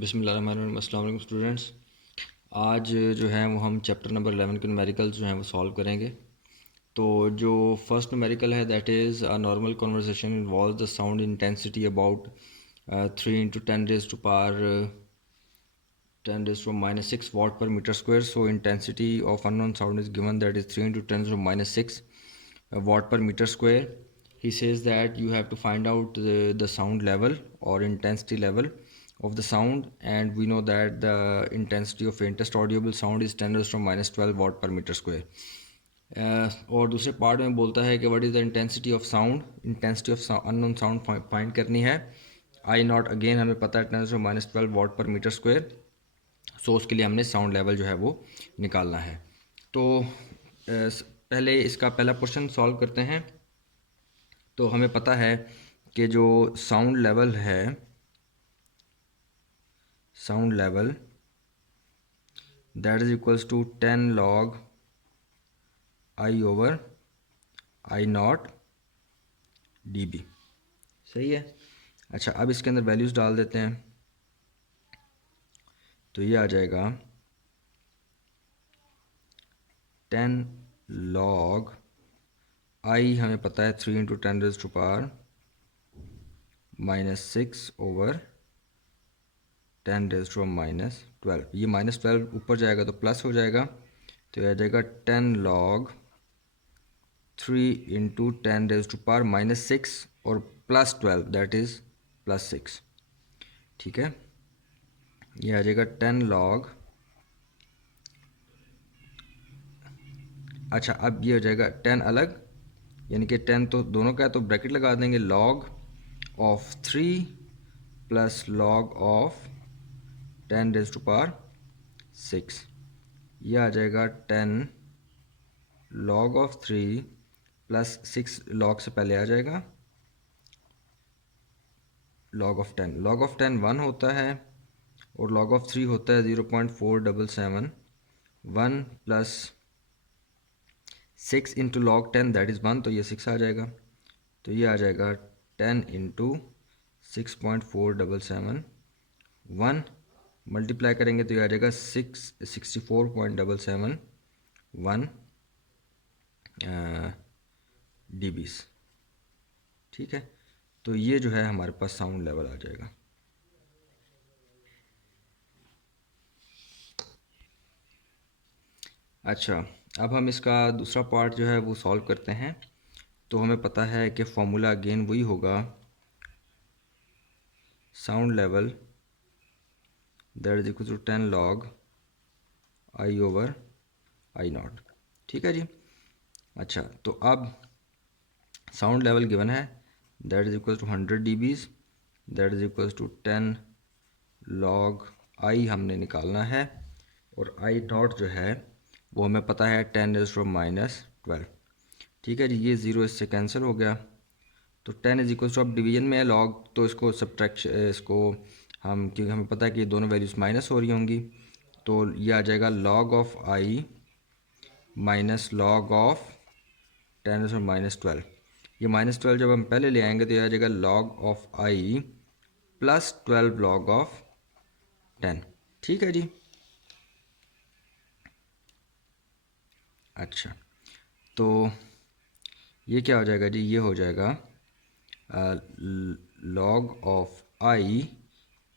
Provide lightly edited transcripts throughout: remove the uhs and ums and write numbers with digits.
बिस्मिल्लाहिर्रहमानिर्रहीम। अस्सलाम वालेकुम स्टूडेंट्स। आज जो है वो हम चैप्टर नंबर 11 के न्यूमेरिकल्स जो हैं वो सॉल्व करेंगे। तो जो फर्स्ट न्यूमेरिकल है that is a normal conversation involve the sound intensity about 3 × 10⁻⁻⁻⁶ watt per meter square. So intensity of unknown sound is given, that is 3 × 10⁻⁶ watt per meter square. He says that you have to find out the sound level or intensity level of the sound, and we know that the intensity of faintest audible sound is 10⁻⁻12 watt per meter square. और दूसरे part में बोलता है कि what is the intensity of sound, intensity of unknown sound find करनी है। आई not again हमें पता है 10⁻⁻12 वाट पर मीटर स्क्वायर। सो उसके लिए हमने साउंड लेवल जो है वो निकालना है। तो पहले इसका पहला क्वेश्चन सॉल्व करते हैं। तो हमें पता है कि जो साउंड लेवल है, sound level that is equals to 10 log I over I naught D B. सही है। अच्छा, अब इसके अंदर वैल्यूज़ डाल देते हैं। तो ये आ जाएगा 10 log आई, हमें पता है 3 × 10⁻⁻6 ओवर 10⁻⁻12। ये -12 ऊपर जाएगा तो प्लस हो जाएगा, तो ये आ जाएगा 10 log 3 × 10⁻⁻6 और +12 दैट इज़ +6। ठीक है, ये आ जाएगा 10 log। अच्छा, अब ये हो जाएगा 10 अलग, यानी कि 10 तो दोनों का है तो ब्रैकेट लगा देंगे, log of 3 plus log of 10⁻⁶। ये आ जाएगा 10 log ऑफ 3 प्लस 6 log से पहले आ जाएगा log ऑफ 10। log ऑफ 10 1 होता है और log ऑफ 3 होता है 0.477। 1 plus 6 into log 10 that is 1, तो ये 6 आ जाएगा। तो ये आ जाएगा 10 इंटू 6.477। 1 मल्टीप्लाई करेंगे तो ये आ जाएगा 64.771 dBs। ठीक है, तो ये जो है हमारे पास साउंड लेवल आ जाएगा। अच्छा, अब हम इसका दूसरा पार्ट जो है वो सॉल्व करते हैं। तो हमें पता है कि फॉर्मूला अगेन वही होगा, sound level that is equal to 10 log I over I naught. ठीक है जी। अच्छा, तो अब साउंड लेवल गिवन है that is equal to 100 dBs, that is equal to 10 log I हमने निकालना है, और आई नॉट जो है वो हमें पता है 10⁻⁻12। ठीक है जी, ये 0 इससे कैंसिल हो गया। तो 10 इज इक्वल टू, अब डिवीजन में है लॉग तो इसको सब्ट्रैक्शन, इसको हम, क्योंकि हमें पता है कि दोनों वैल्यूज़ माइनस हो रही होंगी, तो ये आ जाएगा log of I minus log of 10⁻⁻12। ये -12 जब हम पहले ले आएंगे तो ये आ जाएगा log of I plus 12 log of 10। ठीक है जी। अच्छा, तो ये क्या हो जाएगा जी, ये हो जाएगा log ऑफ आई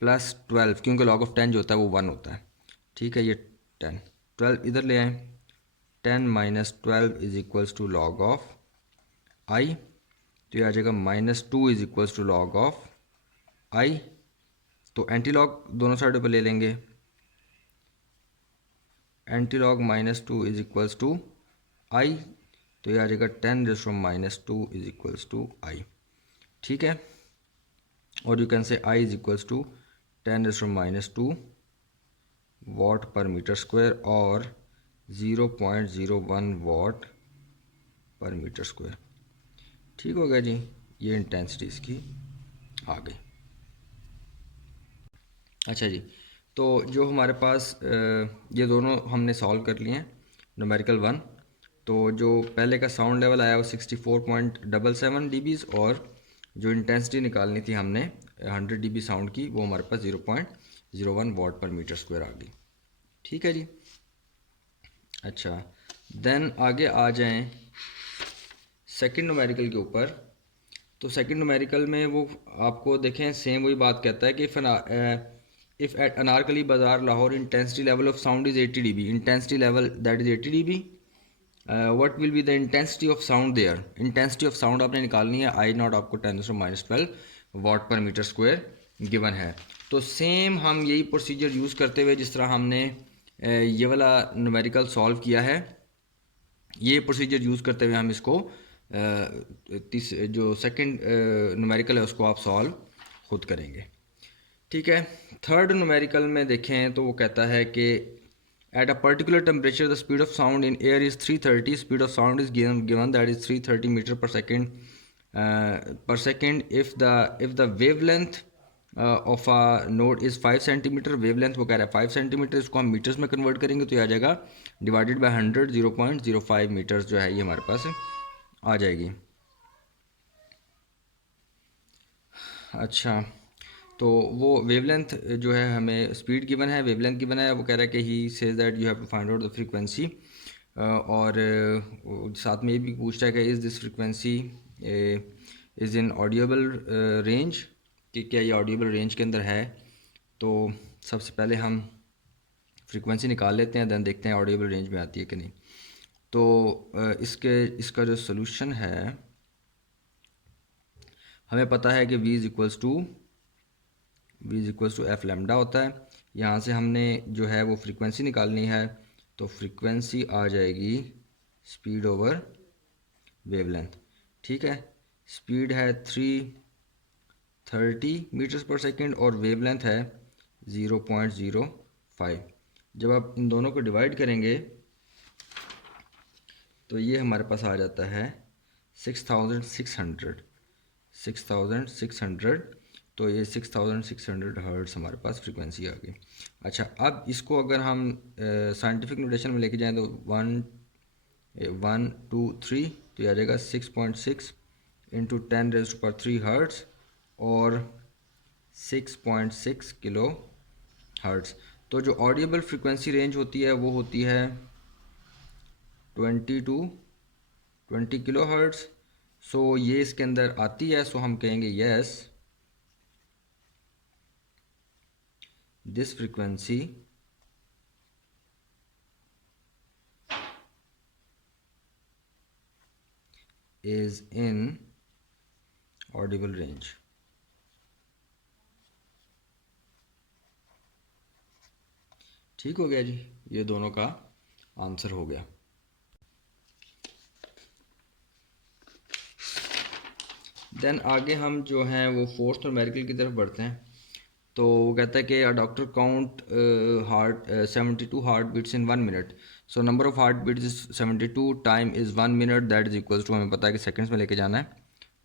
प्लस 12, क्योंकि log ऑफ 10 जो होता है वो 1 होता है। ठीक है, ये 10 12 इधर ले आए, 10 - 12 is equals to log of I, तो ये आ जाएगा -2 is equals to log of I. तो एंटी लॉग दोनों साइडों पर ले लेंगे, antilog -2 is equals to I, तो ये आ जाएगा 10⁻⁻2 इज इक्वल्स टू आई। ठीक है, और you can say I is equals to 10⁻⁻2 watt per metre square और 0.01 वाट पर मीटर स्क्वायर। ठीक हो गया जी, ये इंटेंसिटी इसकी आ गई। अच्छा जी, तो जो हमारे पास ये दोनों हमने सॉल्व कर लिए हैं न्यूमेरिकल 1। तो जो पहले का साउंड लेवल आया वो 64.77 dBs, और जो इंटेंसिटी निकालनी थी हमने 100 dB साउंड की वो हमारे पास 0.01 वाट पर मीटर स्क्वायर आ गई। ठीक है जी। अच्छा, देन आगे आ जाएं सेकंड न्यूमेरिकल के ऊपर। तो सेकंड न्यूमेरिकल में वो आपको देखें सेम वही बात कहता है कि if at Anarkali Bazaar Lahore intensity level of sound is 80 dB, intensity level that is 80 dB, what will be the intensity of sound there. Intensity of sound आपने निकालनी है, आई नॉट आपको 10⁻12 वाट पर मीटर स्क्वायर गिवन है। तो सेम हम यही प्रोसीजर यूज़ करते हुए जिस तरह हमने ये वाला न्यूमेरिकल सॉल्व किया है, ये प्रोसीजर यूज़ करते हुए हम इसको जो सेकंड न्यूमेरिकल है उसको आप सॉल्व खुद करेंगे। ठीक है। थर्ड न्यूमेरिकल में देखें तो वो कहता है कि at a particular temperature the speed of sound in air is 330, speed of sound is given that is 330 metre per second if the wavelength of a node is 5 centimetre, wavelength वो कह रहा है 5 सेंटीमीटर, इसको हम metres में convert करेंगे तो ये आ जाएगा डिवाइडेड बाय 100, 0.05 मीटर्स जो है ये हमारे पास आ जाएगी। अच्छा, तो वो वेवलेंथ जो है हमें स्पीड गिवन है, वेवलेंथ गिवन है, वो कह रहा है कि he says that you have to find out the frequency, और साथ में ये भी पूछता है कि is this frequency is in audible range, कि क्या ये ऑडिएबल रेंज के अंदर है। तो सबसे पहले हम फ्रीक्वेंसी निकाल लेते हैं, दैन देखते हैं ऑडिएबल रेंज में आती है कि नहीं। तो इसका जो सोल्यूशन है, हमें पता है कि v is equals to F lambda होता है। यहाँ से हमने जो है वो फ्रीक्वेंसी निकालनी है, तो फ्रीक्वेंसी आ जाएगी स्पीड ओवर वेवलेंथ। ठीक है, स्पीड है 330 मीटर्स पर सेकेंड और वेवलेंथ है 0.05। जब आप इन दोनों को डिवाइड करेंगे तो ये हमारे पास आ जाता है 6600। तो ये 6600 हर्ट्ज़ हमारे पास फ्रीक्वेंसी आ गई। अच्छा, अब इसको अगर हम साइंटिफिक नोटेशन में लेके जाएं तो 1 2 3 तो ये आ जाएगा 6.6 इंटू 10⁻³ हर्ट्ज़ और 6.6 किलो हर्ट्ज़। तो जो ऑडिएबल फ्रीक्वेंसी रेंज होती है वो होती है 20 to 20 किलो हर्ट्ज़। सो ये इसके अंदर आती है, सो हम कहेंगे yes this frequency is in Audible range. ठीक हो गया जी, ये दोनों का आंसर हो गया। देन आगे हम जो हैं वो फोर्थ न्यूमेरिकल की तरफ बढ़ते हैं। तो वो कहता है कि doctor count 72 heart beats in 1 minute, so number of heart beats is 72, time is 1 minute, that is equals to, हमें पता है कि सेकंड्स में लेके जाना है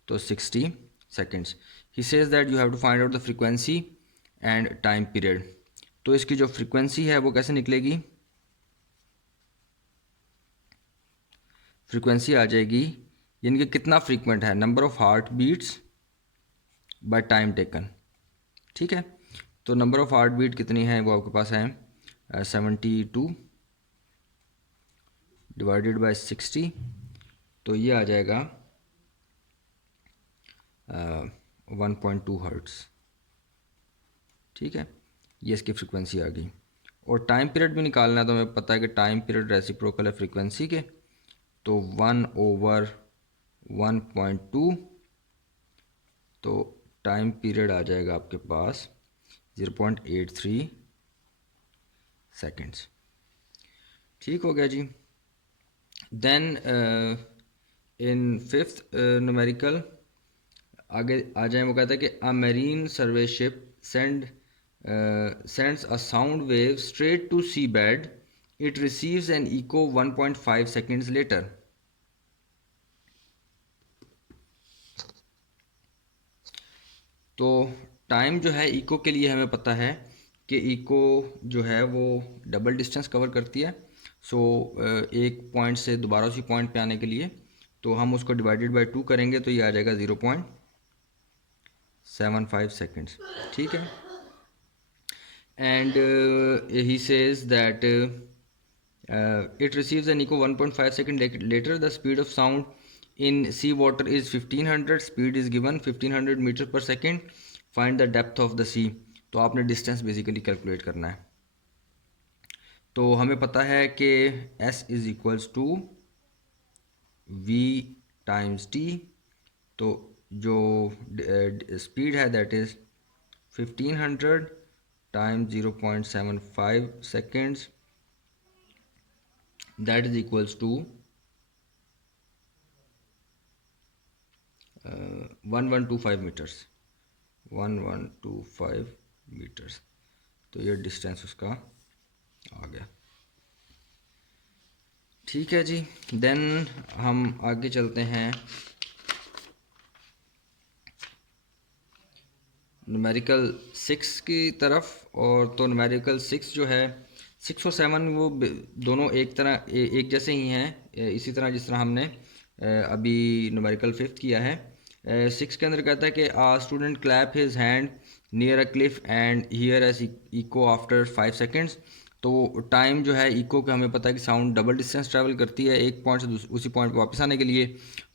तो 60 seconds. He says that you have to find out the frequency and time period. तो इसकी जो फ्रीक्वेंसी है वो कैसे निकलेगी, फ्रीक्वेंसी आ जाएगी यानी कि कितना फ्रीक्वेंट है, number of heart beats by time taken. ठीक है, तो नंबर ऑफ़ हार्ट बीट कितनी है वो आपके पास है 72 डिवाइडेड बाय 60, तो ये आ जाएगा 1.2 हर्ट्ज़। ठीक है, ये इसकी फ्रीक्वेंसी आ गई। और टाइम पीरियड भी निकालना है, तो हमें पता है कि टाइम पीरियड रेसिप्रोकल है फ्रीक्वेंसी के, तो 1/1.2, तो टाइम पीरियड आ जाएगा आपके पास 0.83 सेकेंड्स। ठीक हो गया जी। देन इन फिफ्थ न्यूमेरिकल आगे आ जाए, वो कहता है कि अ marine survey ship sends a sound wave straight to seabed, it receives an echo 1.5 seconds later. तो टाइम जो है इको के लिए हमें पता है कि इको जो है वो डबल डिस्टेंस कवर करती है। सो एक पॉइंट से दोबारा उसी पॉइंट पे आने के लिए तो हम उसको डिवाइडेड बाय 2 करेंगे तो ये आ जाएगा 0.75 सेकेंड्स। ठीक है, and he says that it receives an echo 1.5 second later. The speed of sound in sea water is 1500. Speed is given 1500 metre per second. Find the depth of the sea. तो आपने distance basically calculate करना है. तो हमें पता है कि S is equals to V times T. तो जो स्पीड है that is 1500 times 0.75 seconds, that is equals to 1125 meters. 1125 meters. तो ये डिस्टेंस उसका आ गया. ठीक है जी. देन हम आगे चलते हैं न्यूमेरिकल 6 की तरफ. और तो न्यूमेरिकल 6 जो है, 6 और 7 वो दोनों एक जैसे ही हैं, इसी तरह जिस तरह हमने अभी न्यूमेरिकल 5 किया है. 6 के अंदर कहता है कि a student clap his hand near a cliff and hears echo after 5 seconds. तो टाइम जो है इको का हमें पता है कि साउंड डबल डिस्टेंस ट्रैवल करती है एक पॉइंट से उसी पॉइंट पर वापस आने के लिए.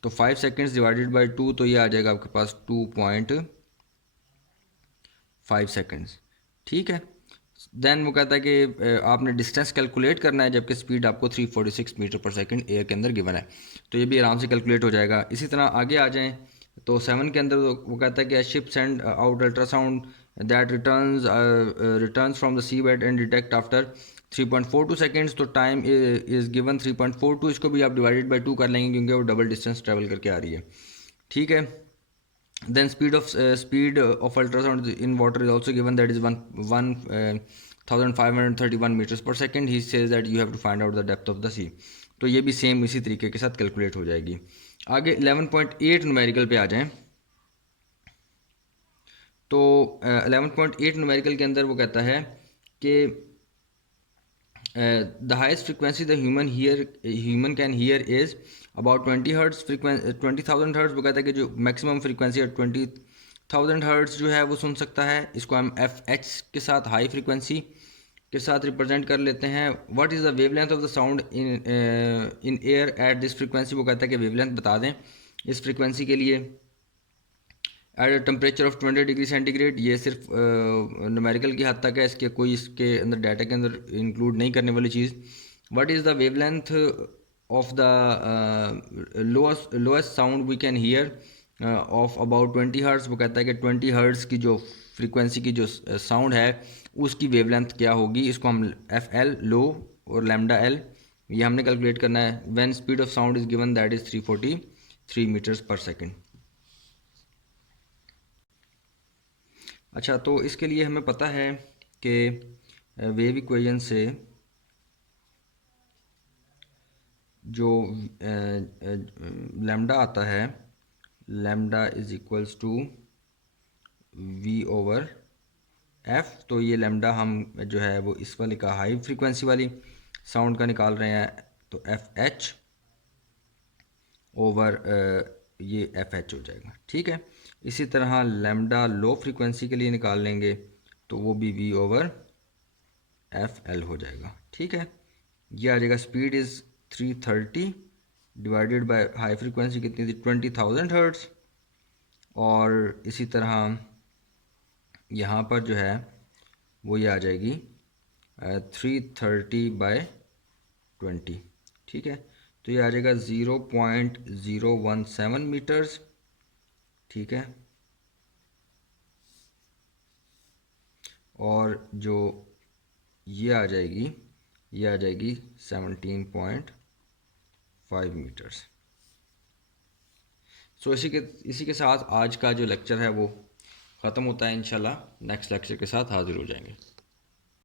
तो 5 सेकेंड्स डिवाइडेड बाई 2, तो ये आ जाएगा आपके पास 2.5 सेकेंड्स. ठीक है. देन वो कहता है कि आपने डिस्टेंस कैलकुलेट करना है, जबकि स्पीड आपको 346 मीटर पर सेकंड एयर के अंदर गिवन है. तो ये भी आराम से कैलकुलेट हो जाएगा. इसी तरह आगे आ जाएं तो 7 के अंदर वो कहता है कि ship send out ultrasound that returns from the sea bed and detect after 3.42 seconds. तो टाइम इज़ गिवन 3.42. इसको भी आप डिवाइडेड बाई 2 कर लेंगे क्योंकि वो डबल डिस्टेंस ट्रैवल करके आ रही है. ठीक है. Then speed of ultrasound in water is also given, that is 1531 meters per second. He says that you have to find out the depth of the sea. तो ये भी सेम इसी तरीके के साथ कैलकुलेट हो जाएगी. आगे 11.8 न्यूमेरिकल पे आ जाएं. तो 11.8 न्यूमेरिकल के अंदर वो कहता है कि the highest frequency the human can hear is about 20 hertz frequency, 20,000 hertz. वो कहता है कि जो मैक्सिमम फ्रीक्वेंसी है 20,000 hertz जो है वो सुन सकता है. इसको हम FH के साथ, हाई फ्रीक्वेंसी के साथ रिप्रेजेंट कर लेते हैं. What is the wavelength of the sound in air at this frequency. वो कहता है कि वेवलेंथ बता दें इस फ्रीक्वेंसी के लिए at temperature of 20 degree centigrade. ये सिर्फ न्यूमेरिकल की हद तक है, इसके कोई इसके अंदर डाटा के अंदर इंक्लूड नहीं करने वाली चीज़. What is the wavelength of the lowest sound we can hear of about 20 hertz. वो कहता है कि 20 हर्ट्ज़ की जो फ्रीक्वेंसी की जो साउंड है उसकी वेवलेंथ क्या होगी. इसको हम FL लो और लैम्डा L ये हमने कैलकुलेट करना है. When speed of sound is given that is 343 metres per second. अच्छा, तो इसके लिए हमें पता है कि वेव इक्वेशन से जो लैम्डा आता है, lambda is equals to V over F. तो ये लैम्डा हम जो है वो इस वाली का हाई फ्रीक्वेंसी वाली साउंड का निकाल रहे हैं. तो FH ओवर ये FH हो जाएगा. ठीक है. इसी तरह लैम्डा लो फ्रीक्वेंसी के लिए निकाल लेंगे तो वो भी V ओवर FL हो जाएगा. ठीक है. ये आ जाएगा speed is 330 divided by high frequency कितनी थी 20,000 हर्ट्ज़. और इसी तरह यहाँ पर जो है वो ये आ जाएगी 330 बाय 20. ठीक है. तो ये आ जाएगा 0.017 मीटर्स. ठीक है. और जो ये आ जाएगी 17.5 मीटर्स. सो इसी के साथ आज का जो लेक्चर है वो ख़त्म होता है. इंशाल्लाह नेक्स्ट लेक्चर के साथ हाजिर हो जाएंगे.